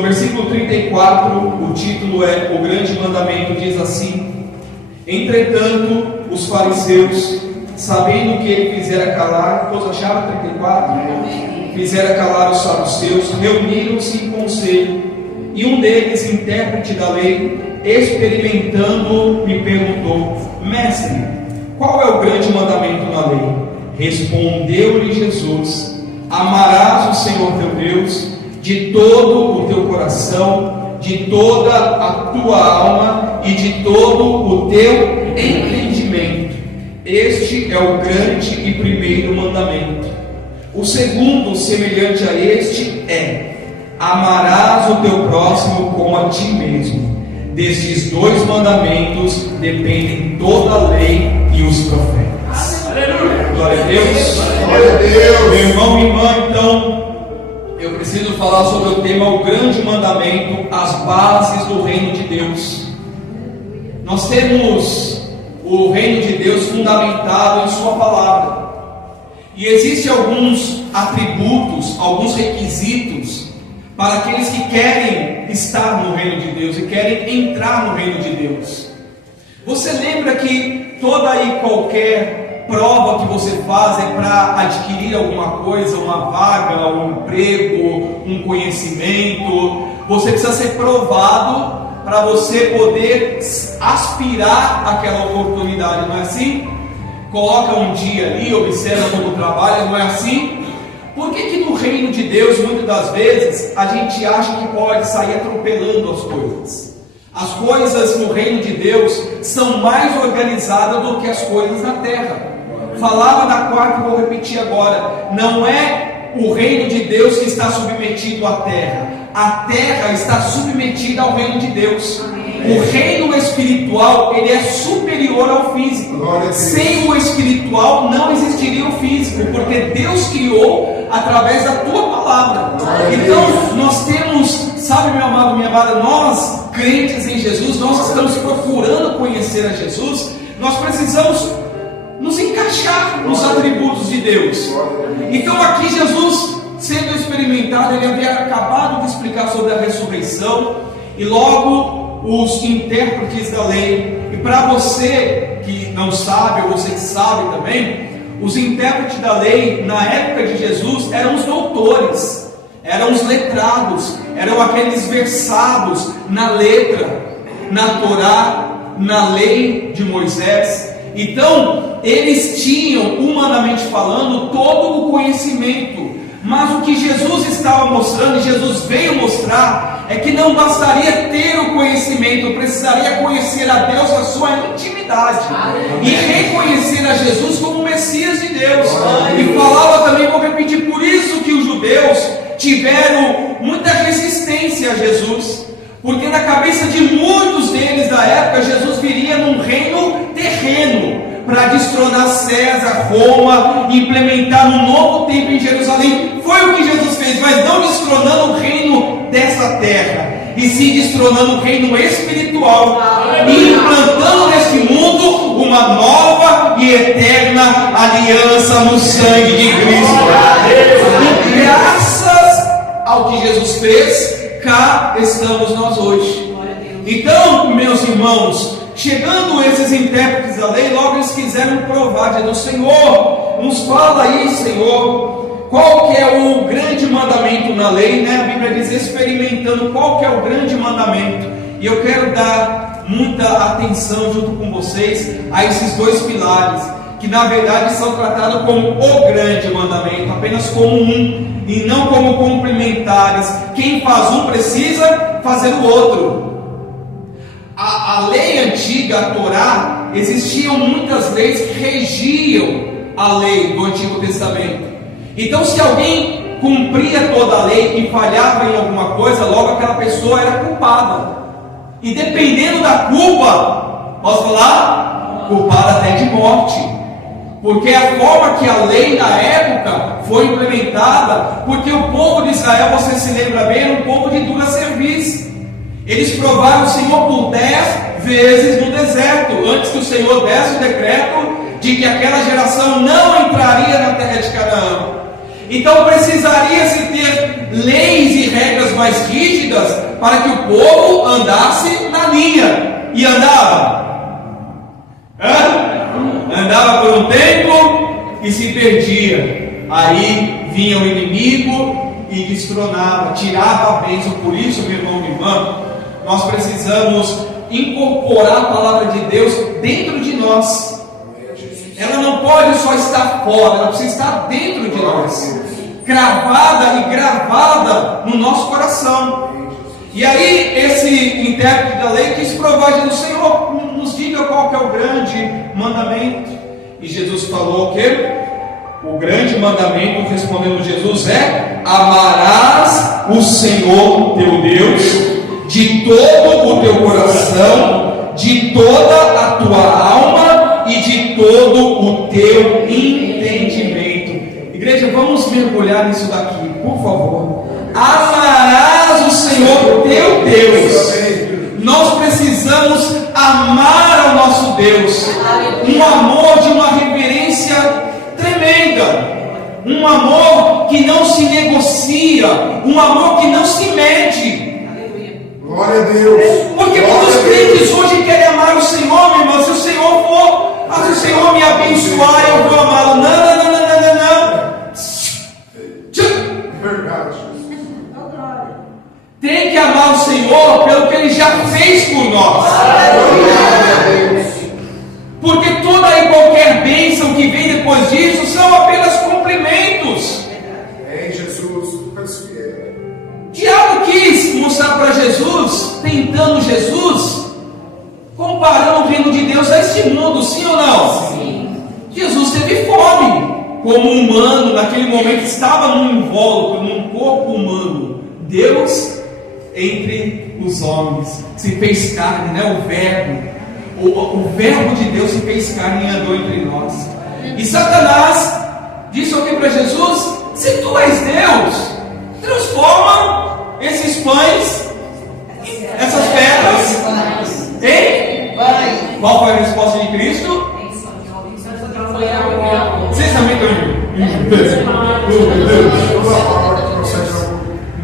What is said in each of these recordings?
No versículo 34, o título é O Grande Mandamento, diz assim: Entretanto, os fariseus, sabendo que ele fizera calar, todos acharam 34? Fizera calar os saduceus, reuniram-se em conselho, e um deles, intérprete da lei, experimentando, me perguntou: Mestre, qual é o grande mandamento na lei? Respondeu-lhe Jesus: Amarás o Senhor teu Deus de todo o teu coração, de toda a tua alma e de todo o teu entendimento. Este é o grande e primeiro mandamento. O segundo, semelhante a este, é: amarás o teu próximo como a ti mesmo. Destes dois mandamentos dependem toda a lei e os profetas. Aleluia! Glória a Deus! Glória a Deus! Meu irmão e irmã, então, eu preciso falar sobre o tema O Grande Mandamento, as bases do reino de Deus. Nós temos o reino de Deus fundamentado em sua palavra, e existem alguns atributos, alguns requisitos para aqueles que querem estar no reino de Deus e querem entrar no reino de Deus. Você lembra que toda e qualquer prova que você faz é para adquirir alguma coisa, uma vaga, um emprego, um conhecimento? Você precisa ser provado para você poder aspirar àquela oportunidade, não é assim? Coloca um dia ali, observa como trabalha, não é assim? Por que no reino de Deus, muitas das vezes, a gente acha que pode sair atropelando as coisas? As coisas no reino de Deus são mais organizadas do que as coisas na terra. Falava da quarta e vou repetir agora: não é o reino de Deus que está submetido à terra, a terra está submetida ao reino de Deus. O reino espiritual, ele é superior ao físico. Sem o espiritual não existiria o físico, porque Deus criou através da tua palavra. Então nós temos, sabe, meu amado, minha amada, nós crentes em Jesus, nós estamos procurando conhecer a Jesus, nós precisamos nos encaixar nos atributos de Deus. Então aqui Jesus, sendo experimentado, ele havia acabado de explicar sobre a ressurreição, e logo os intérpretes da lei, e para você que não sabe, ou você que sabe também, os intérpretes da lei na época de Jesus eram os doutores, eram os letrados, eram aqueles versados na letra, na Torá, na lei de Moisés. Então eles tinham, humanamente falando, todo o conhecimento. Mas o que Jesus estava mostrando, e Jesus veio mostrar, é que não bastaria ter o conhecimento, precisaria conhecer a Deus na sua intimidade e reconhecer a Jesus como o Messias de Deus. E falava também, vou repetir, por isso que os judeus tiveram muita resistência a Jesus, porque na cabeça de muitos deles da época, Jesus viria num reino terreno, para destronar César, Roma, e implementar um novo templo em Jerusalém. Foi o que Jesus fez, mas não destronando o reino dessa terra, e sim destronando o reino espiritual, e implantando neste mundo uma nova e eterna aliança no sangue de Cristo. E graças ao que Jesus fez, cá estamos nós hoje. Então, meus irmãos, chegando esses intérpretes da lei, logo eles quiseram provar, dizendo: Senhor, nos fala aí, Senhor, qual que é o grande mandamento na lei, né? A Bíblia diz, experimentando qual que é o grande mandamento. E eu quero dar muita atenção junto com vocês a esses dois pilares, que na verdade são tratados como o grande mandamento, apenas como um, e não como complementares. Quem faz um precisa fazer o outro. A lei antiga, a Torá, existiam muitas leis que regiam a lei do Antigo Testamento. Então, se alguém cumpria toda a lei e falhava em alguma coisa, logo aquela pessoa era culpada. E dependendo da culpa, posso falar? Culpada até de morte. Porque a forma que a lei na época foi implementada, porque o povo de Israel, você se lembra bem, era um povo de dura serviço. Eles provaram o Senhor por 10 vezes no deserto, antes que o Senhor desse o decreto de que aquela geração não entraria na terra de Canaã. Então precisaria-se ter leis e regras mais rígidas para que o povo andasse na linha. E andava? Andava por um tempo e se perdia. Aí vinha o inimigo e destronava, tirava a bênção. Por isso, meu irmão, minha irmã, nós precisamos incorporar a palavra de Deus dentro de nós. Ela não pode só estar fora, ela precisa estar dentro de nós, cravada e gravada no nosso coração. E aí esse intérprete da lei quis provar Jesus: Senhor, nos diga qual que é o grande mandamento. E Jesus falou o quê? O grande mandamento, respondendo Jesus, é: amarás o Senhor teu Deus de todo o teu coração, de toda a tua alma e de todo o teu entendimento. Igreja, vamos mergulhar nisso daqui, por favor. Amarás o Senhor teu Deus. Nós precisamos amar ao nosso Deus, um amor de uma reverência tremenda, um amor que não se negocia, um amor que não se mede. Glória a Deus. Porque muitos crentes hoje querem amar o Senhor, meu irmão. Se o Senhor for, se o Senhor me abençoar, eu vou amá-lo. Não. Verdade. Tem que amar o Senhor pelo que Ele já fez por nós. Porque toda e qualquer bênção que vem depois disso são apenas cumprimentos. Em Jesus, O diabo quis mostrar para Jesus, tentando Jesus, comparando o reino de Deus a este mundo, sim ou não? Sim. Jesus teve fome, como humano, naquele momento estava num invólucro, num corpo humano. Deus entre os homens se fez carne, né? O verbo de Deus se fez carne e andou entre nós. E Satanás disse o que para Jesus? Se tu és Deus, transforma esses pães, essas pedras em... Qual foi a resposta de Cristo? Vocês também estão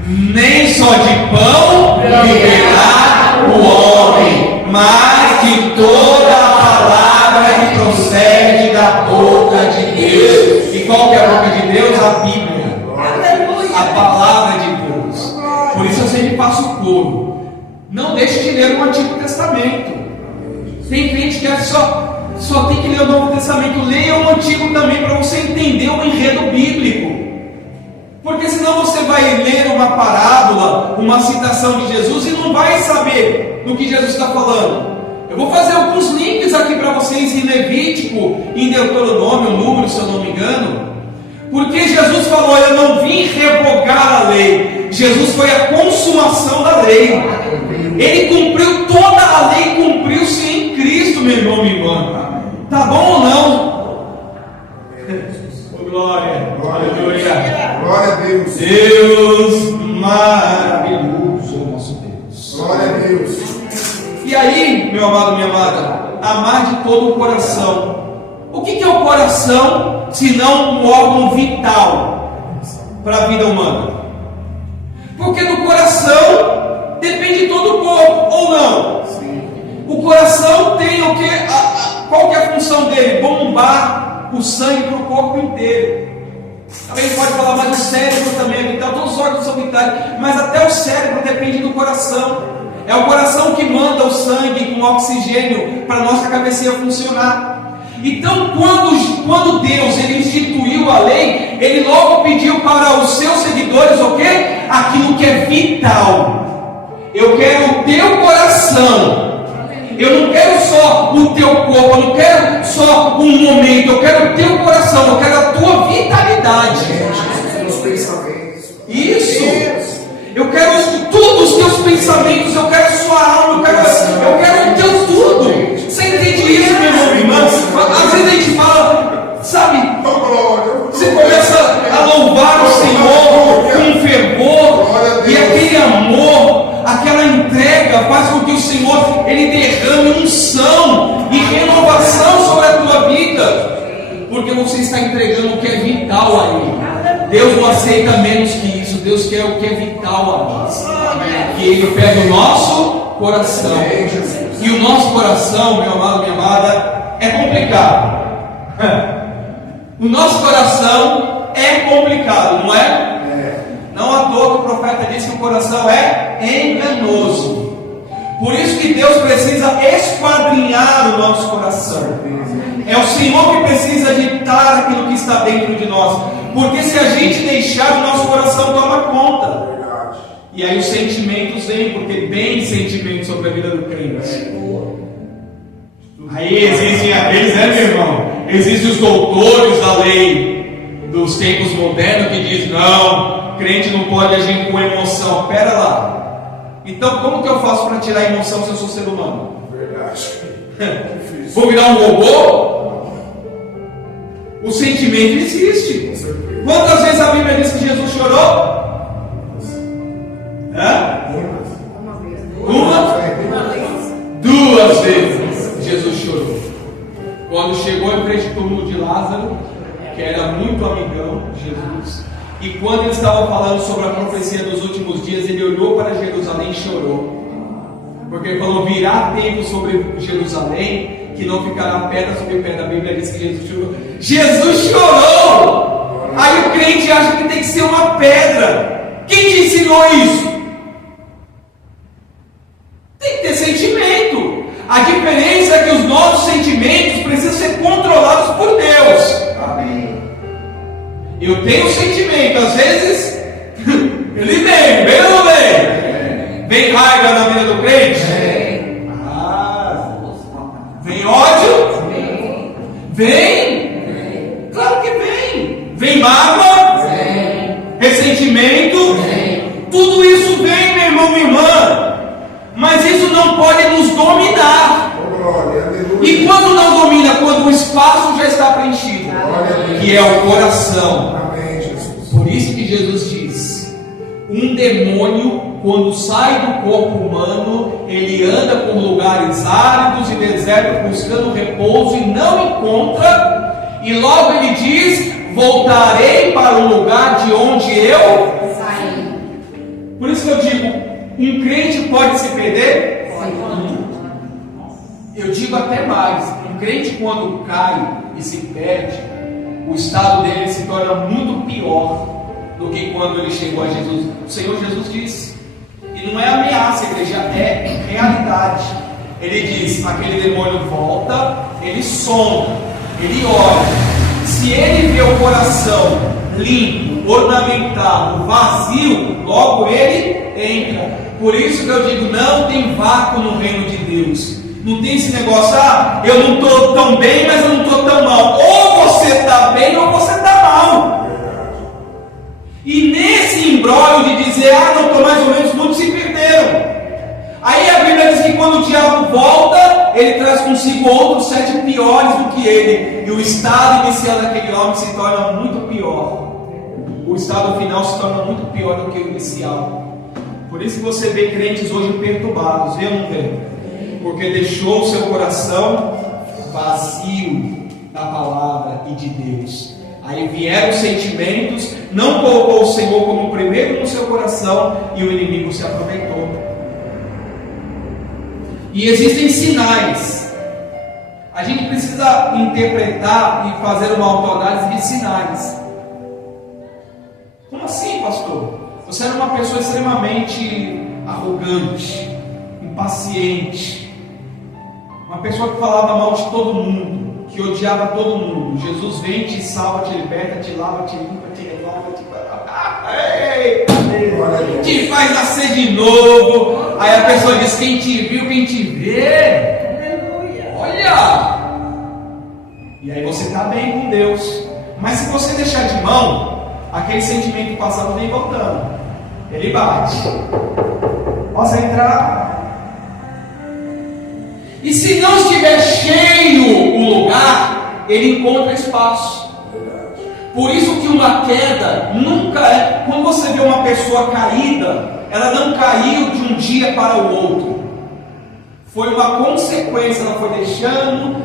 nem só de pão viverá o homem, mas de toda a palavra que procede da boca de Deus. E qual que é a boca de Deus? A Bíblia, a palavra de Deus. Por isso eu sempre faço coro. Não deixe de ler o Antigo Testamento. Tem gente que só tem que ler o Novo Testamento. Leia o Antigo também, para você entender o enredo bíblico. Porque senão você vai ler uma parábola, uma citação de Jesus, e não vai saber do que Jesus está falando. Eu vou fazer alguns links aqui para vocês em Levítico, em Deuteronômio, Número, se eu não me engano. Porque Jesus falou: eu não vim revogar a lei. Jesus foi a consumação da lei. Ele cumpriu toda a lei, cumpriu-se em Cristo, meu irmão, minha irmã. Tá bom ou não? Glória, aleluia. Glória a Deus. Deus maravilhoso, nosso Deus. Glória a Deus. E aí, meu amado, minha amada, amar de todo o coração. O que é o coração, se não um órgão vital para a vida humana? Porque do coração depende todo o corpo, ou não? Sim. O coração tem o que? Qual que é a função dele? Bombar o sangue para o corpo inteiro. Também pode falar, mas o cérebro também é vital. Todos os órgãos são vitais, mas até o cérebro depende do coração. É o coração que manda o sangue com oxigênio para a nossa cabecinha funcionar. Então, quando Deus ele instituiu a lei, Ele logo pediu para os seus seguidores o quê? Aquilo que é vital. Eu quero o teu coração. Eu não quero só o teu corpo, eu não quero só um momento, eu quero o teu coração, eu quero a tua vitalidade. Isso. Eu quero todos os teus pensamentos, eu quero a sua alma, eu quero o teu tudo. Você entende isso, meu irmão, minha irmã? Às vezes a gente fala, sabe? Você começa a louvar o Senhor com fervor, e aquele amor, aquela entrega faz com que o Senhor ele derrame unção e renovação sobre a tua vida, porque você está entregando o que é vital a Ele. Deus não aceita menos que isso. Deus quer o que é vital a nós. Que Ele pega o nosso coração. E o nosso coração, meu amado, minha amada, é complicado. O nosso coração é complicado, não é? Não à toa que o profeta disse que o coração é enganoso. Por isso que Deus precisa esquadrinhar o nosso coração. É o Senhor que precisa ditar aquilo que está dentro de nós. Porque se a gente deixar, o nosso coração toma conta. E aí os sentimentos vêm, porque vem sentimentos sobre a vida do crente. Aí existem aqueles, né, meu irmão? Existem os doutores da lei dos tempos modernos que dizem: não, crente não pode agir com emoção. Pera lá. Então como que eu faço para tirar a emoção se eu sou ser humano? Verdade. Vou virar um robô? O sentimento existe. Quantas vezes a Bíblia diz que Jesus chorou? Uma? Duas vezes Jesus chorou. Quando chegou em frente ao túmulo de Lázaro, que era muito amigão de Jesus, e quando ele estava falando sobre a profecia dos últimos dias, ele olhou para Jerusalém e chorou. Porque ele falou: virá tempo sobre Jerusalém que não ficará pedra sobre pedra. A Bíblia diz que Jesus chorou. Jesus chorou! Aí o crente acha que tem que ser uma pedra. Quem te ensinou isso? Tem que ter sentimento. A diferença é que os nossos sentimentos precisam ser controlados por Deus. Amém. Eu tenho sentimento, às vezes ele vem ou não vem? Vem raiva na vida do crente? Vem ódio? Vem? Claro que vem. Vem mágoa? Ressentimento? Tudo isso vem, meu irmão, minha irmã. Mas isso não pode nos dominar. E quando não domina? Quando o espaço já está preenchido, que é o coração. Por isso que Jesus diz: um demônio, quando sai do corpo humano, ele anda por lugares áridos e desertos buscando repouso e não encontra, e logo ele diz: voltarei para o lugar de onde eu saí. Por isso que eu digo: um crente pode se perder? Eu digo até mais: um crente, quando cai e se perde, o estado dele se torna muito pior do que quando ele chegou a Jesus. O Senhor Jesus disse, e não é ameaça, igreja, é realidade. Ele diz: aquele demônio volta, ele sonda, ele olha. Se ele vê o coração limpo, ornamentado, vazio, logo ele entra. Por isso que eu digo: não tem vácuo no reino de Deus. Não tem esse negócio: eu não estou tão bem, mas eu não estou tão mal. Ou você está bem ou você está mal. E nesse imbróglio de dizer: não estou mais ou menos, muitos se perderam. Aí a Bíblia diz que quando o diabo volta, ele traz consigo outros 7 piores do que ele. E o estado inicial daquele homem se torna muito pior. O estado final se torna muito pior do que o inicial. Por isso que você vê crentes hoje perturbados, vê ou não vê? Porque deixou o seu coração vazio da palavra e de Deus. Aí vieram os sentimentos, não colocou o Senhor como primeiro no seu coração, e o inimigo se aproveitou. E existem sinais. A gente precisa interpretar e fazer uma autoanálise de sinais. Como assim, pastor? Você era uma pessoa extremamente arrogante, impaciente, uma pessoa que falava mal de todo mundo, que odiava todo mundo. Jesus vem, te salva, te liberta, te lava, te limpa, te renova, te faz nascer de novo. Aí a pessoa diz: quem te viu, quem te vê. Olha! E aí você está bem com Deus. Mas se você deixar de mão, aquele sentimento passado vem voltando. Ele bate. Posso entrar? E se não estiver cheio o lugar, ele encontra espaço. Por isso que uma queda nunca é... Quando você vê uma pessoa caída, ela não caiu de um dia para o outro. Foi uma consequência, ela foi deixando,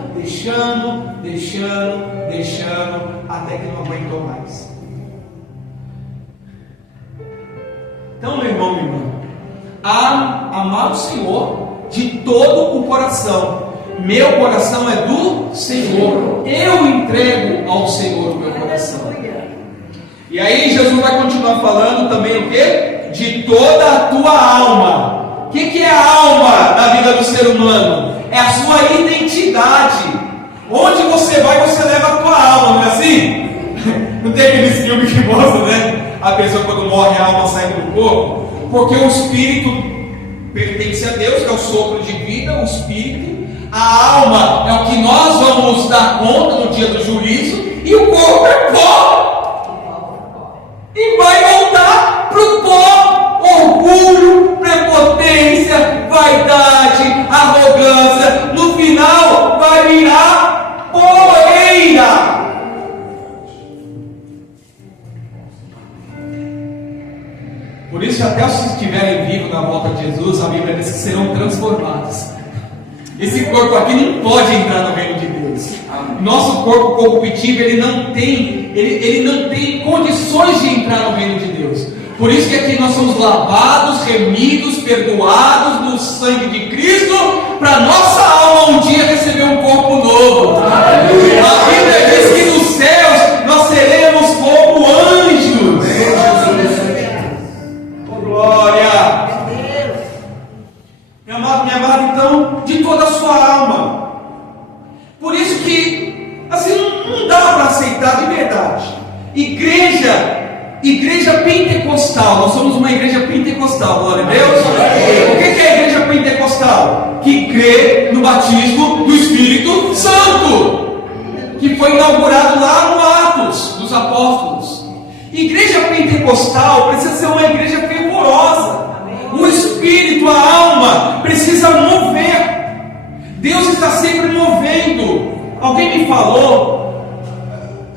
até que não aguentou mais. Então, meu irmão, minha irmã, amar o Senhor de todo o coração. Meu coração é do Senhor. Eu entrego ao Senhor o meu coração. E aí Jesus vai continuar falando também o quê? De toda a tua alma. O que é a alma na vida do ser humano? É a sua identidade. Onde você vai, você leva a tua alma, não é assim? Não tem aquele filme que mostra, né? A pessoa quando morre, a alma sai do corpo. Porque o espírito pertence a Deus, que é o sopro de vida, o espírito. A alma é o que nós vamos dar conta no dia do juízo. E o corpo é pó. E vai voltar para o pó. Orgulho, prepotência, vaidade, arrogância. No final vai virar poeira. Por isso, até os que estiverem vivos na volta de Jesus, a Bíblia diz que serão transformados. Esse corpo aqui não pode entrar no reino de Deus. Nosso corpo corruptível, ele não tem condições de entrar no reino de Deus. Por isso que aqui nós somos lavados, remidos, perdoados no sangue de Cristo, para nossa alma um dia receber um corpo novo. A Bíblia diz que nos céus nós seremos como anjos. Glória! Minha amada, então, de toda a sua alma. Por isso que, assim, não dá para aceitar de verdade. Igreja pentecostal, nós somos uma igreja pentecostal, glória a Deus. O que é a igreja pentecostal? Que crê no batismo do Espírito Santo, que foi inaugurado lá no Atos dos Apóstolos. Igreja pentecostal precisa ser uma igreja fervorosa. O espírito, a alma precisa mover. Deus está sempre movendo. Alguém me falou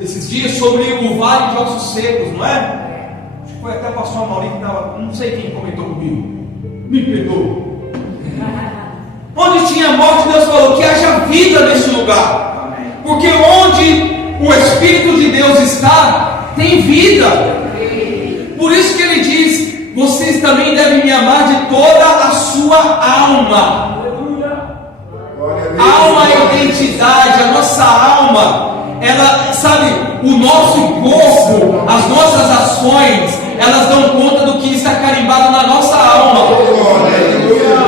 esses dias sobre o vale de ossos secos, não é? Acho que foi até o pastor Maurício que estava, não sei quem comentou comigo. Me perdoa. Onde tinha morte, Deus falou que haja vida nesse lugar. Porque onde o Espírito de Deus está, tem vida. Por isso que ele diz: vocês também devem me amar de toda a sua alma. Alma é identidade, a nossa alma, ela, sabe, o nosso corpo, as nossas ações, elas dão conta do que está carimbado na nossa alma.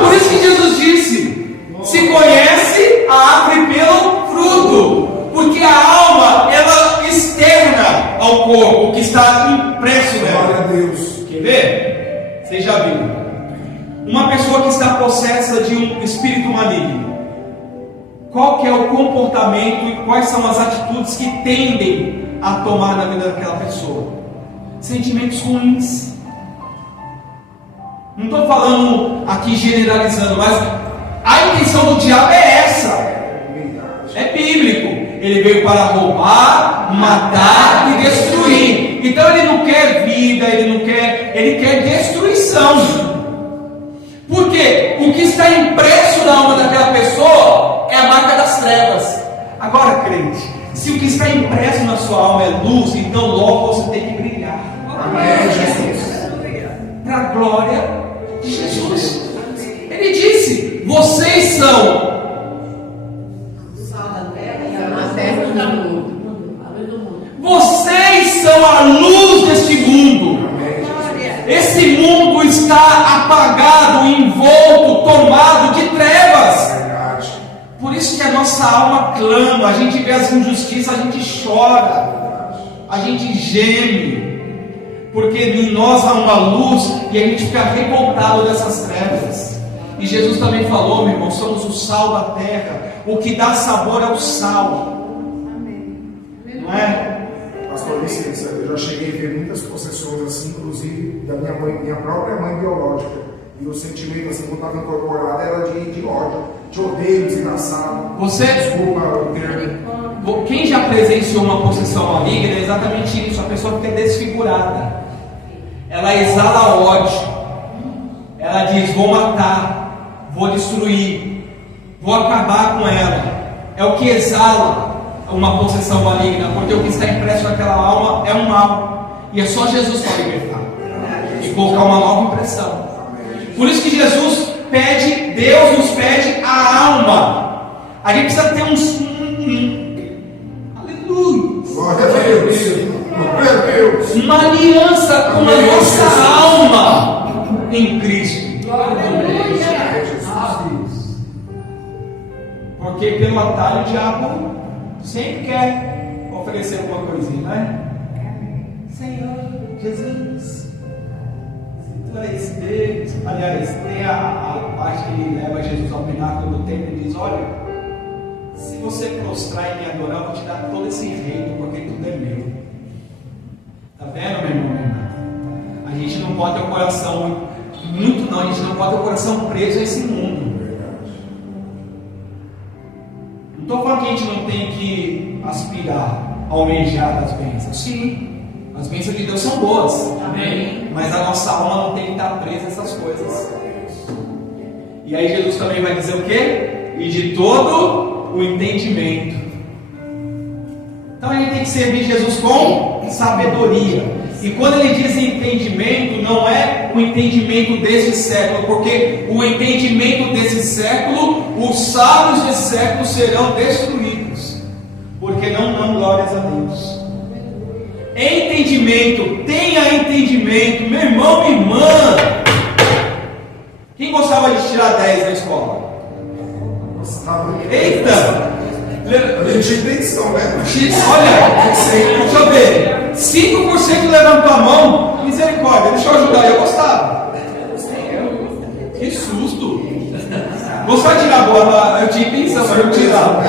Por isso que Jesus disse: se conhece a árvore pelo fruto, porque a alma, ela externa ao corpo, o que está impresso nela. Glória a Deus. Quer ver? Vocês já viram? Uma pessoa que está possessa de um espírito maligno, qual que é o comportamento e quais são as atitudes que tendem a tomar na vida daquela pessoa? Sentimentos ruins. Não estou falando aqui generalizando, mas a intenção do diabo é essa. É bíblico. Ele veio para roubar, matar e destruir. Então ele não quer vida, ele quer destruição. Por quê? O que está impresso na alma daquela pessoa é a marca das trevas. Agora, crente, se o que está impresso na sua alma é luz, então logo você tem que brilhar. Amém, Jesus. Para a glória de Jesus. Ele disse: vocês são a luz deste mundo. Esse mundo está apagado, envolto, tomado de trevas. Por isso que a nossa alma clama. A gente vê as injustiças, a gente chora, a gente geme, porque em nós há uma luz e a gente fica revoltado dessas trevas. E Jesus também falou, meu irmão, somos o sal da terra. O que dá sabor é o sal. Não é? Pastor, licença, eu já cheguei a ver muitas possessões assim, inclusive da minha mãe, minha própria mãe biológica. E o sentimento assim, quando estava incorporado, era de ódio, de odeio, desgraçado. Desculpa o termo. Quem já presenciou uma possessão maligna é exatamente isso. A pessoa fica desfigurada. Ela exala ódio. Ela diz: vou matar, vou destruir, vou acabar com ela. É o que exala uma possessão maligna, porque o que está impresso naquela alma é um mal, e é só Jesus para libertar. E colocar uma nova impressão. Por isso que Jesus pede, Deus nos pede a alma. A gente precisa ter aleluia. Glória a Deus. Glória a Deus. Uma aliança com a nossa alma em Cristo. Porque pelo atalho o diabo sempre quer oferecer alguma coisinha, né? Senhor Jesus, se tu és Deus. Aliás, tem a parte que leva Jesus ao pináculo do templo e diz: olha, se você prostrar e me adorar, eu vou te dar todo esse reino, porque tudo é meu. Está vendo, meu irmão, minha irmã? A gente não pode ter o coração muito, não. A gente não pode ter o coração preso a esse mundo. Não estou falando que a gente não tem que aspirar, almejar as bênçãos. Sim, as bênçãos de Deus são boas. Amém. Mas a nossa alma não tem que estar presa a essas coisas. E aí Jesus também vai dizer o quê? E de todo o entendimento. Então a gente tem que servir Jesus com sabedoria. E quando ele diz entendimento, não é o entendimento desse século, porque o entendimento desse século, os sábios desse século serão destruídos, porque não dão glórias a Deus. Entendimento, tenha entendimento, meu irmão, minha irmã. Quem gostava de tirar 10 na escola? Eita! A gente tinha intenção, né? Olha, deixa eu ver. 5% levantou a mão. Misericórdia, deixa eu ajudar. Eu gostava. Que susto. Vou só tirar a bola. Eu tinha intenção, mas eu tirava.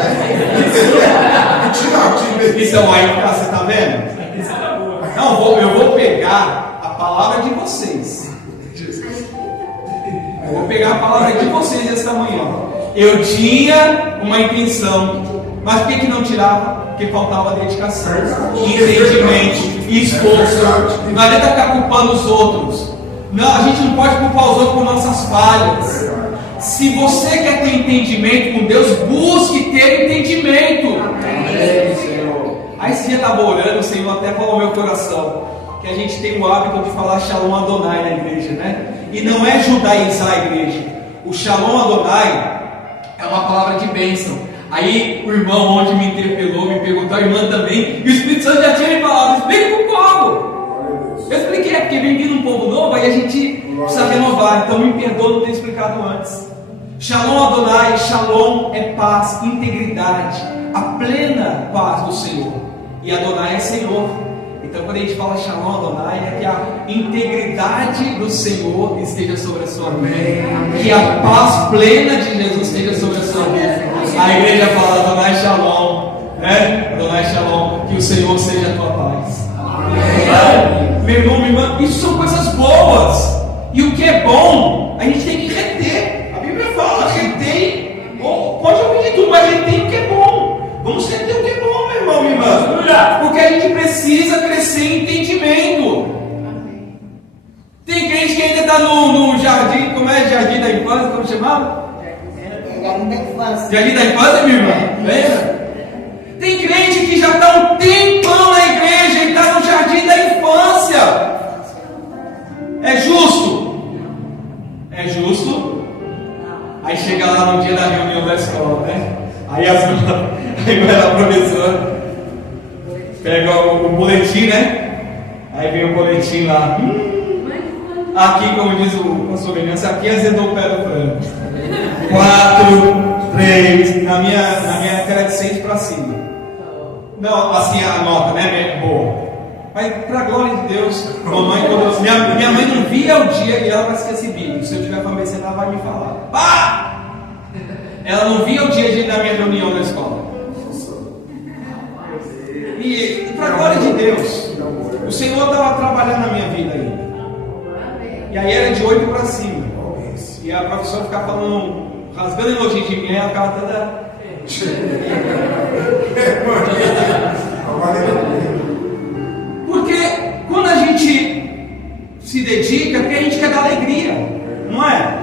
Então aí você está vendo? Não, eu vou pegar a palavra de vocês. Eu vou pegar a palavra de vocês esta manhã. Eu tinha uma intenção, mas por que não tirava? Porque faltava dedicação, entendimento, esforço. Não adianta ficar culpando os outros. Não, a gente não pode culpar os outros por nossas falhas. Se você quer ter entendimento com Deus, busque ter entendimento. Amém, Senhor. Aí esse dia eu estava orando, o Senhor até falou no meu coração que a gente tem o hábito de falar Shalom Adonai na igreja, né? E não é judaizar a igreja. O Shalom Adonai é uma palavra de bênção. Aí o irmão ontem me interpelou, me perguntou, a irmã também, e o Espírito Santo já tinha me falado: explica para o povo. Eu expliquei, é porque vem vindo um povo novo, aí a gente precisa renovar. Então me perdoa não ter explicado antes. Shalom Adonai, Shalom é paz, integridade, a plena paz do Senhor. E Adonai é Senhor. Então quando a gente fala Shalom Adonai, é que a integridade do Senhor esteja sobre a sua vida, que a paz plena de Jesus esteja sobre a sua vida. A igreja fala Adonai Shalom, né? Adonai Shalom, que o Senhor seja a tua paz. Amém. Meu irmão, minha irmã, isso são coisas boas. E o que é bom, a gente tem que reter. A Bíblia fala, retém, pode ouvir de tudo, mas retém o que é bom. Vamos reter o que é bom, meu irmão, minha irmã. Porque a gente precisa crescer em entendimento. Tem crente que ainda está no jardim, como é? Jardim da infância, como chamava? Jardim da infância. Jardim da infância, minha irmã? Tem crente que já está um tempão na igreja e está no jardim da infância. É justo? É justo? Aí chega lá no dia da reunião da escola, né? Aí vai lá a professora, pega o boletim, né? Aí vem o boletim lá. Aqui, como diz o pastor Venâncio, aqui azedou o pé do frango. 4, 3, na minha era de 6 para cima. Não, assim a nota, né? Boa. Mas para a glória de Deus, mamãe, minha mãe não via o dia e ela vai se receber. Se eu tiver família, ela vai me falar. Pá! Ela não via o dia da minha reunião na escola. E para a glória de Deus, o Senhor estava trabalhando na minha vida ainda. E aí era de 8 para cima. E a professora ficava falando, rasgando elogio de mim, ela ficava toda. Porque quando a gente se dedica, porque a gente quer dar alegria, não é?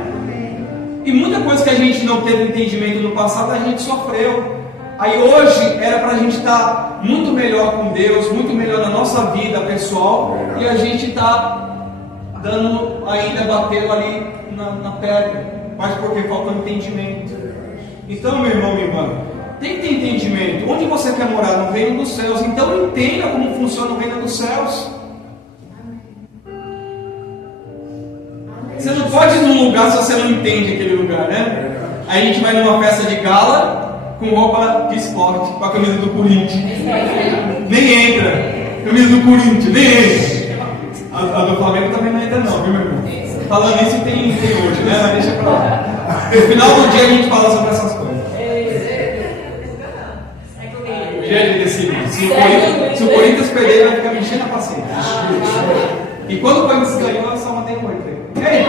E muita coisa que a gente não teve entendimento no passado, a gente sofreu. Aí hoje era para a gente estar muito melhor com Deus, muito melhor na nossa vida pessoal, e a gente está ainda batendo ali na pedra, mas porque falta entendimento. Então, meu irmão, minha irmã, tem que ter entendimento. Onde você quer morar? No reino dos céus. Então entenda como funciona o reino dos céus. Você não pode ir num lugar se você não entende aquele lugar, né? Aí a gente vai numa festa de gala com roupa de esporte, com a camisa do Corinthians. Nem entra. Camisa do Corinthians, nem entra. A do Flamengo também não entra não, viu, meu irmão? Falando isso tem hoje, né? Mas deixa pra lá. No final do dia a gente fala sobre essas coisas. Gente, decide. Se o Corinthians perder, vai ficar me enchendo a paciência. E quando o Corinthians ganhou, eu só mandei um oi. Ei!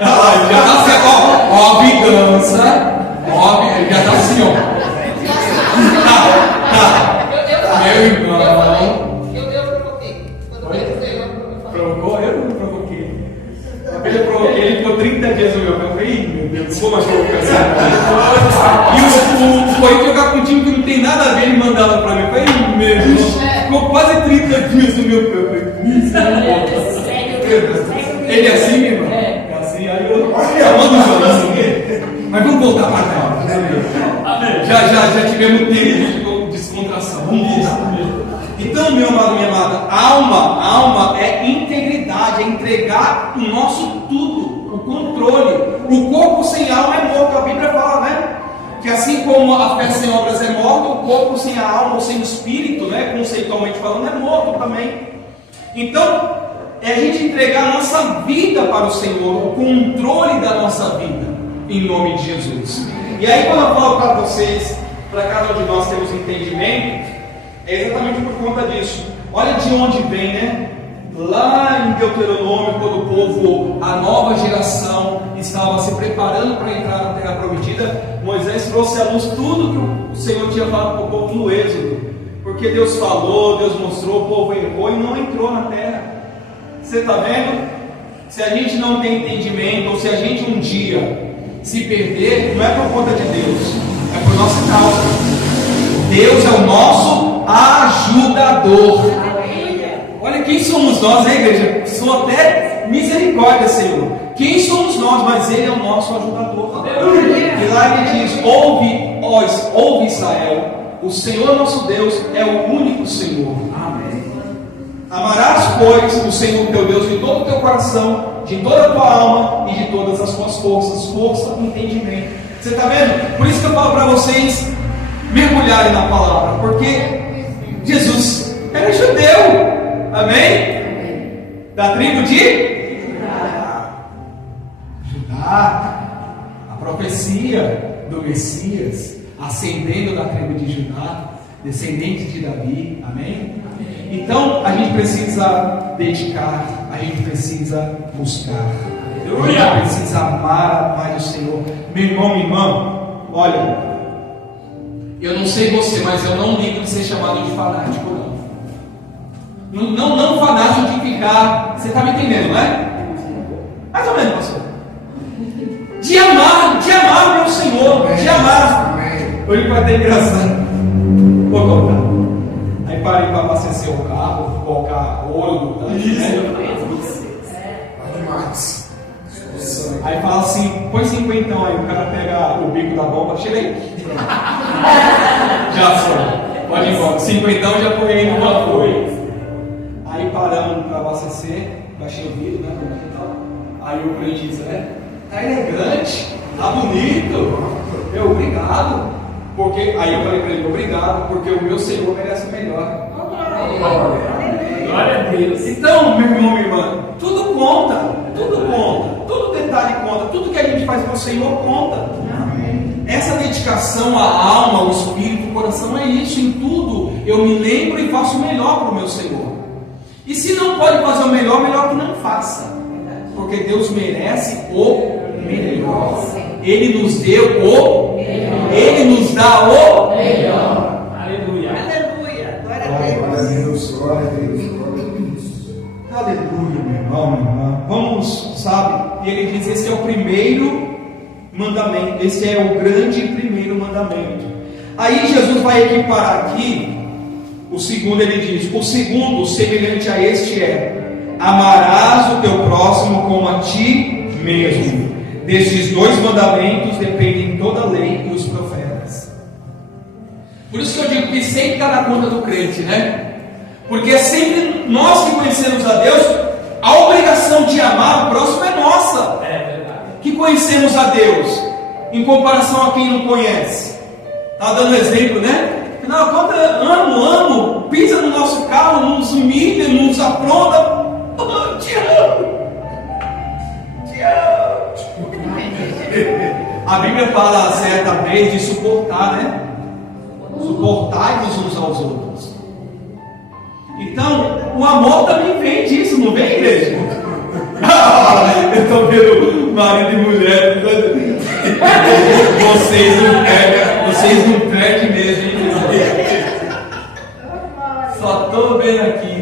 Já tá assim, ó a vingança. Já tá assim, ó. Tá. Meu irmão. Eu provoquei. Quando o Corinthians ganhou, Provocou? Eu não provoquei. Eu provoquei, ele ficou 30 dias no meu campo. Ih, meu Deus, não vou mais provocar. E o Corinthians jogar com um time que não tem nada a ver, ele mandava pra mim. Eu falei, meu Deus, ficou quase 30 dias no meu campo. Ele é assim, meu irmão? É assim, aí eu mando chorando. Mas vamos voltar para cá. Já tivemos tempo de descontração. Vamos voltar. Então, meu amado, minha amada, alma é integridade, é entregar o nosso tudo, o controle. O corpo sem alma é morto. A Bíblia fala, né? Que assim como a fé sem obras é morta, o corpo sem a alma ou sem o espírito, né? Conceitualmente falando, é morto também. Então, é a gente entregar a nossa vida para o Senhor, o controle da nossa vida, em nome de Jesus. E aí, quando eu falo para vocês, para cada um de nós termos entendimento, é exatamente por conta disso. Olha de onde vem, né? Lá em Deuteronômio, quando o povo, a nova geração, estava se preparando para entrar na terra prometida, Moisés trouxe à luz tudo que o Senhor tinha falado para o povo no Êxodo. Porque Deus falou, Deus mostrou, o povo errou e não entrou na terra. Você está vendo? Se a gente não tem entendimento, ou se a gente um dia se perder, não é por conta de Deus, é por nossa causa. Deus é o nosso ajudador. Olha quem somos nós, hein, igreja? Sou até misericórdia, Senhor. Quem somos nós? Mas Ele é o nosso ajudador. E lá Ele diz: ouve Israel, o Senhor nosso Deus é o único Senhor. Amém. Amarás, pois, o Senhor teu Deus de todo o teu coração, de toda a tua alma e de todas as tuas forças. Força e entendimento. Você está vendo? Por isso que eu falo para vocês mergulharem na palavra, porque Jesus era judeu. Amém? Da tribo de Judá. A profecia do Messias, ascendendo da tribo de Judá, descendente de Davi. Amém? Então a gente precisa dedicar, a gente precisa buscar, a gente precisa amar mais o Senhor. Meu irmão, minha irmã, olha, eu não sei você, mas eu não ligo de ser chamado de fanático, não. Não fanático de ficar, você está me entendendo, não é? Mais ou menos, pastor. De amar o meu Senhor, de amar. Hoje vai ter engraçado. Vou contar. Aí parei para abastecer o carro, colocar ouro, Demais. Aí fala assim, põe 50 aí, o cara pega o bico da bomba, chega aí. Já foi, pode ir embora. 50 já põe aí no apoio. Aí paramos para abastecer, baixei o vidro, né? Aí o cliente diz, tá elegante, tá bonito. Eu, obrigado. Porque, aí eu falei para ele, obrigado, porque o meu Senhor merece o melhor. Glória a Deus. Então, meu irmão, minha irmã, tudo conta, todo detalhe conta, tudo que a gente faz para o Senhor conta. Essa dedicação à alma, ao espírito, ao coração é isso. Em tudo eu me lembro e faço o melhor para o meu Senhor. E se não pode fazer o melhor que não faça, porque Deus merece o melhor. Ele nos deu o melhor. Ele nos dá o melhor. Aleluia. Aleluia. Glória a Deus. Glória a Deus. Aleluia, meu irmão, minha irmã. Vamos, sabe? E ele diz: esse é o primeiro mandamento. Esse é o grande primeiro mandamento. Aí Jesus vai equiparar aqui o segundo. Ele diz: o segundo, semelhante a este, é: amarás o teu próximo como a ti mesmo. Desses dois mandamentos dependem toda a lei e os profetas. Por isso que eu digo que sempre está na conta do crente, né? Porque é sempre nós que conhecemos a Deus, a obrigação de amar o próximo é nossa. Que conhecemos a Deus, em comparação a quem não conhece. Está dando exemplo, né? Não, quando amo, pisa no nosso carro, nos humilha, nos apronta. Oh, te amo. Te amo. A Bíblia fala certa vez de suportar, né? Suportai-vos uns aos outros. Então, o amor também vem disso, não vem, igreja? Eu estou vendo marido e mulher. Vocês não perdem mesmo, hein? Só estou vendo aqui.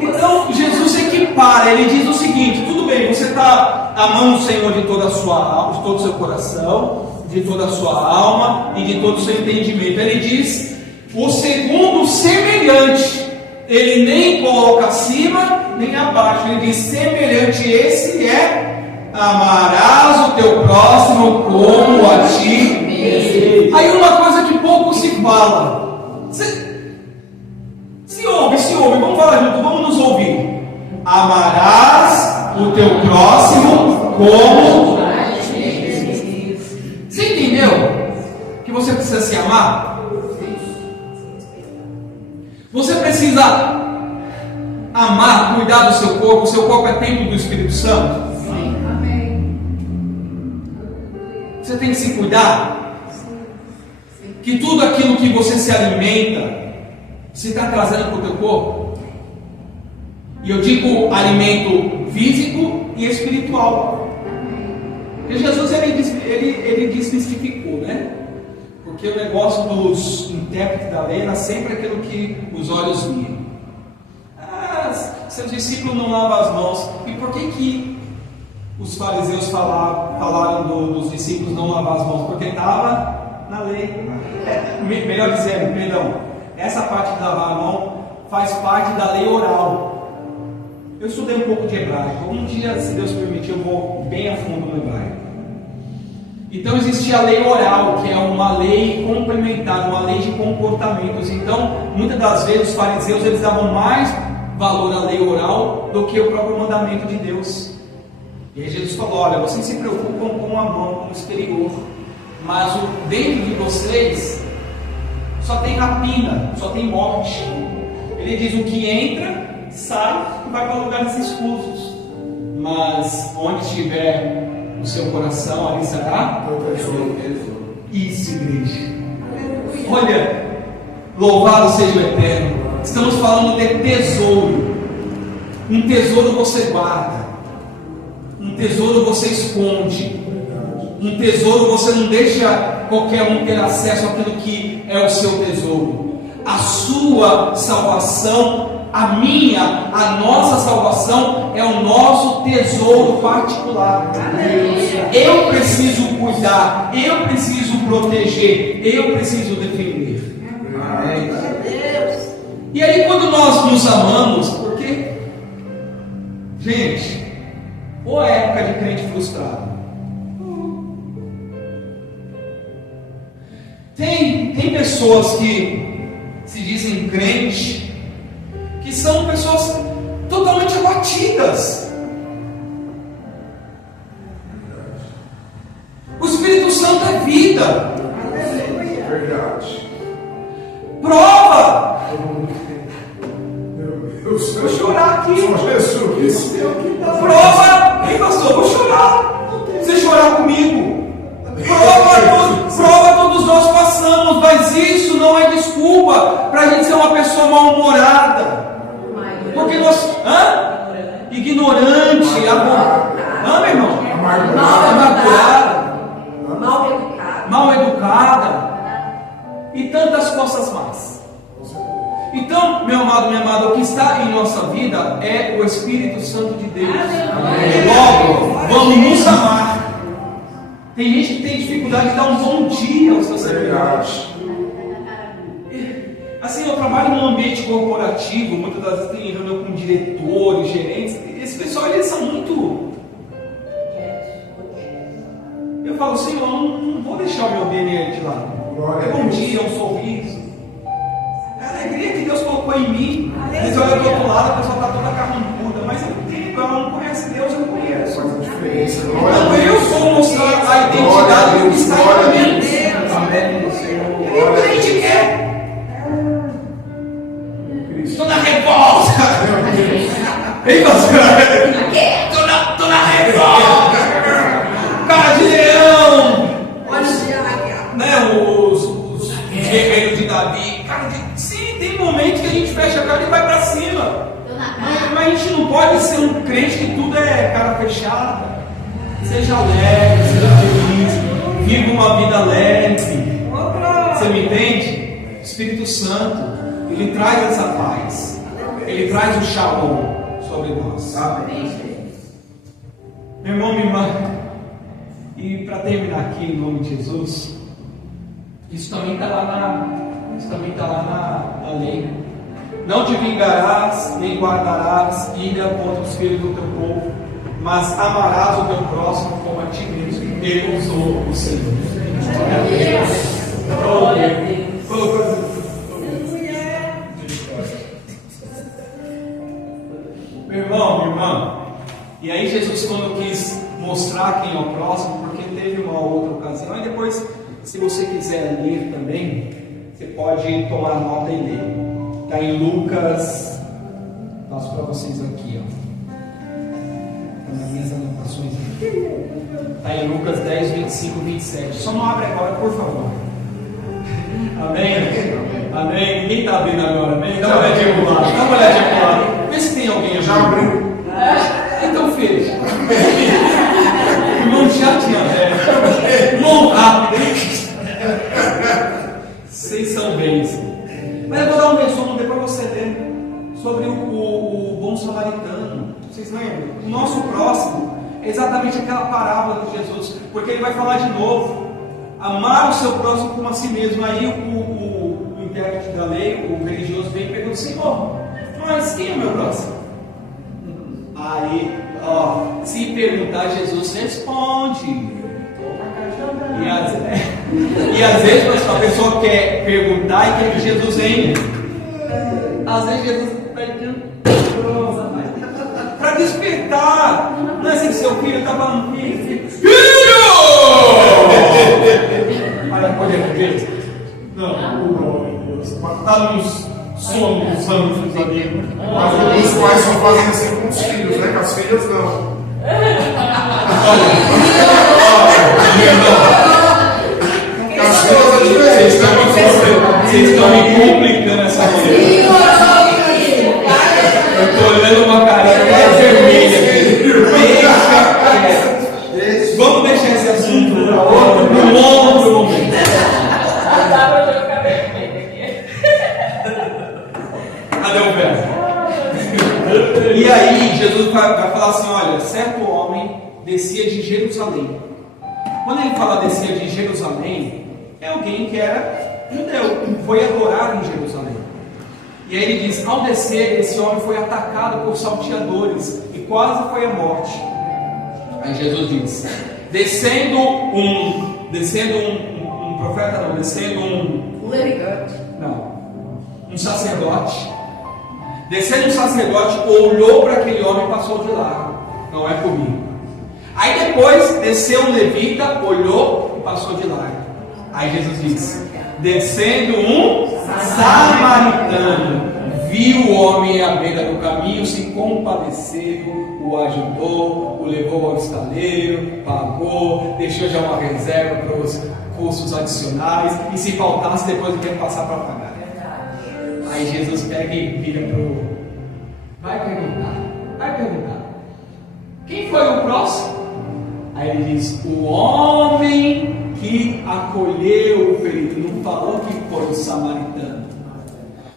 Então, Jesus equipara, ele diz o seguinte: tudo bem, você está amando o Senhor de toda a sua alma, de todo o seu coração, de toda a sua alma e de todo o seu entendimento. Ele diz: o segundo semelhante, ele nem coloca acima nem abaixo, ele diz: semelhante esse é: amarás o teu próximo como a ti mesmo. Aí uma coisa que pouco se fala, se ouve, vamos falar junto, vamos nos ouvir. Amarás o teu próximo como a ti mesmo. Você entendeu que você precisa se amar? Você precisa amar, cuidar do seu corpo. O seu corpo é templo do Espírito Santo. Sim, amém. Você tem que se cuidar. Que tudo aquilo que você se alimenta, você está trazendo para o teu corpo. E eu digo alimento físico e espiritual. Porque Jesus ele desmistificou, né? Porque o negócio dos intérpretes da lei era sempre aquilo que os olhos viam. Seus discípulos não lavam as mãos. E por que os fariseus falaram dos discípulos não lavar as mãos? Porque estava na lei. Melhor dizendo, perdão, essa parte de lavar a mão faz parte da lei oral. Eu estudei um pouco de hebraico. Um dia, se Deus permitir, eu vou bem a fundo no hebraico. Então existia a lei oral, que é uma lei complementar, uma lei de comportamentos. Então, muitas das vezes os fariseus eles davam mais valor à lei oral do que o próprio mandamento de Deus. E aí Jesus falou: olha, vocês se preocupam com a mão, com o exterior, mas dentro de vocês só tem rapina, só tem morte. Ele diz: o que entra, sai e vai para lugares escusos, mas onde estiver o seu coração, ali será isso, igreja. Olha, louvado seja o Eterno. Estamos falando de tesouro. Um tesouro você guarda, um tesouro você esconde, um tesouro você não deixa qualquer um ter acesso àquilo que é o seu tesouro. A sua salvação, a nossa salvação é o nosso tesouro particular. Eu preciso cuidar, eu preciso proteger, eu preciso defender. Amém. E aí quando nós nos amamos, porque, gente, ou é época de crente frustrado. Tem pessoas que se dizem crente, que são pessoas totalmente abatidas. O Espírito Santo é vida. Verdade. Prova. Vou chorar aqui. Jesus. Prova. Ei, pastor, vou chorar. Você chorar comigo. Prova todos nós passamos, mas isso não é desculpa para a gente ser uma pessoa mal-humorada. Porque nós. Ignorante. Meu irmão? Amargurada. Mal educada. E tantas coisas mais. Então, meu amado, minha amada, o que está em nossa vida é o Espírito Santo de Deus. Logo, vamos nos amar. Tem gente que tem dificuldade de dar um bom dia aos seus semelhantes. Assim, eu trabalho num ambiente corporativo, muitas das vezes tem reunião com diretores, gerentes. Esse pessoal, eles são muito... Eu falo, Senhor, não vou deixar o meu DNA de lado. É bom dia, um sorriso. É a alegria que Deus colocou em mim. Às vezes eu olho do outro lado, a pessoa está toda carrancuda, mas eu entendo, ela não conhece Deus, eu não conheço. Faz a diferença. Então eu vou mostrar a identidade que está em mim. O que a gente quer? Estou na revolta! Ei, pastor! Estou na revolta! Cara de leão! Né, os guerreiros de Davi. Cara de... Sim, tem momentos que a gente fecha a cara e vai pra cima. Mas a gente não pode ser um crente que tudo é cara fechada. Seja alegre, seja feliz, viva uma vida leve. Você me entende? O Espírito Santo, ele traz essa paz. Ele traz o shalom sobre nós. Amém. Meu irmão, minha irmã, e para terminar aqui em nome de Jesus, isso também está lá na lei. Não te vingarás, nem guardarás ira contra os filhos do teu povo, mas amarás o teu próximo como a ti mesmo. Ele usou o Senhor. Glória a Deus. Meu irmão, minha irmã, e aí Jesus, quando quis mostrar quem é o próximo, porque teve uma outra ocasião, e depois, se você quiser ler também, você pode tomar nota e ler. Está em Lucas, passo para vocês aqui, ó. Está nas minhas anotações aqui. Está em Lucas 10, 25, 27. Só não abre agora, por favor. Amém? Amém? Ninguém está abrindo agora, amém? Dá uma olhadinha para o lado, dá uma olhadinha para o lado. Vê se tem alguém abrindo. Já abriu. Então fecha. O irmão já tinha aberto. Mão rápido. Vocês são bens. Mas eu vou dar um resumo, depois você lê, sobre o bom samaritano. Vocês lembram? O nosso próximo é exatamente aquela parábola de Jesus, porque ele vai falar de novo: amar o seu próximo como a si mesmo. Aí o intérprete da lei, o religioso, vem e pergunta: Senhor, mas quem é o meu próximo? Aí, se perguntar, Jesus responde. E às vezes a pessoa quer perguntar e quer que Jesus entre. Às vezes Jesus para despertar. Não é assim que seu filho está falando: filho! Aí pode ver. Não, está nos somos dos anos amigos. Mas os pais só fazem assim com os filhos, né? Com as filhas não. Vocês estão me complicando essa manhã. Eu estou olhando uma carinha vermelha. Vamos deixar esse assunto para outro momento. Cadê o verso? E aí Jesus vai falar assim: olha, certo homem descia de Jerusalém. Quando ele fala descia de Jerusalém, é alguém que era judeu, foi adorar em Jerusalém. E aí ele diz: ao descer, esse homem foi atacado por salteadores e quase foi à morte. Aí Jesus diz: descendo um profeta, um sacerdote. Descendo um sacerdote, olhou para aquele homem e passou de largo. Não é comigo. Aí depois desceu um levita, olhou e passou de largo. Aí Jesus diz: descendo um samaritano, viu o homem à beira do caminho, se compadeceu, o ajudou, o levou ao estaleiro, pagou, deixou já uma reserva para os custos adicionais, e se faltasse depois ele ia passar para pagar. Aí Jesus pega e vira para o... Vai perguntar. Quem foi o próximo? Aí ele diz: o homem que acolheu o ferido. Não falou que foi o samaritano.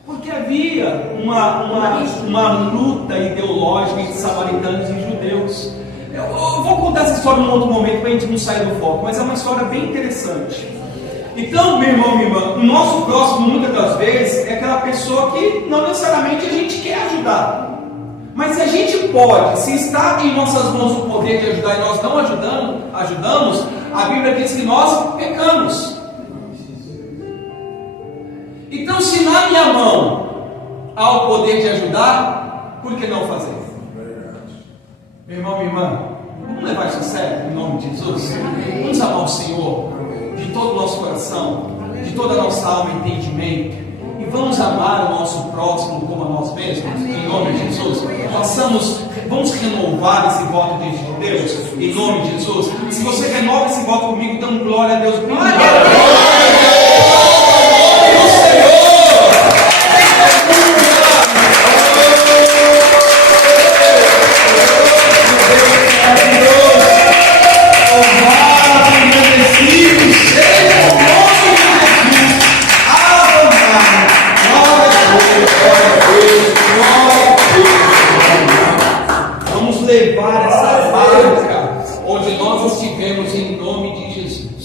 Porque havia uma luta ideológica entre samaritanos e judeus. Eu vou contar essa história em um outro momento para a gente não sair do foco, mas é uma história bem interessante. Então, meu irmão, minha irmã, o nosso próximo, muitas das vezes, é aquela pessoa que não necessariamente a gente quer ajudar. Mas se a gente pode, se está em nossas mãos o poder de ajudar e nós não ajudamos, a Bíblia diz que nós pecamos. Então, se na minha mão há o poder de ajudar, por que não fazer? Meu irmão, minha irmã, vamos levar isso a sério, em nome de Jesus? Vamos amar o Senhor de todo o nosso coração, de toda a nossa alma e entendimento. E vamos amar o nosso próximo como a nós mesmos, em nome de Jesus. Vamos renovar esse voto diante de Deus, em nome de Jesus. Se você renova esse voto comigo, dando glória a Deus. Glória a Deus, Senhor. Levar essa marca onde nós estivemos em nome de Jesus.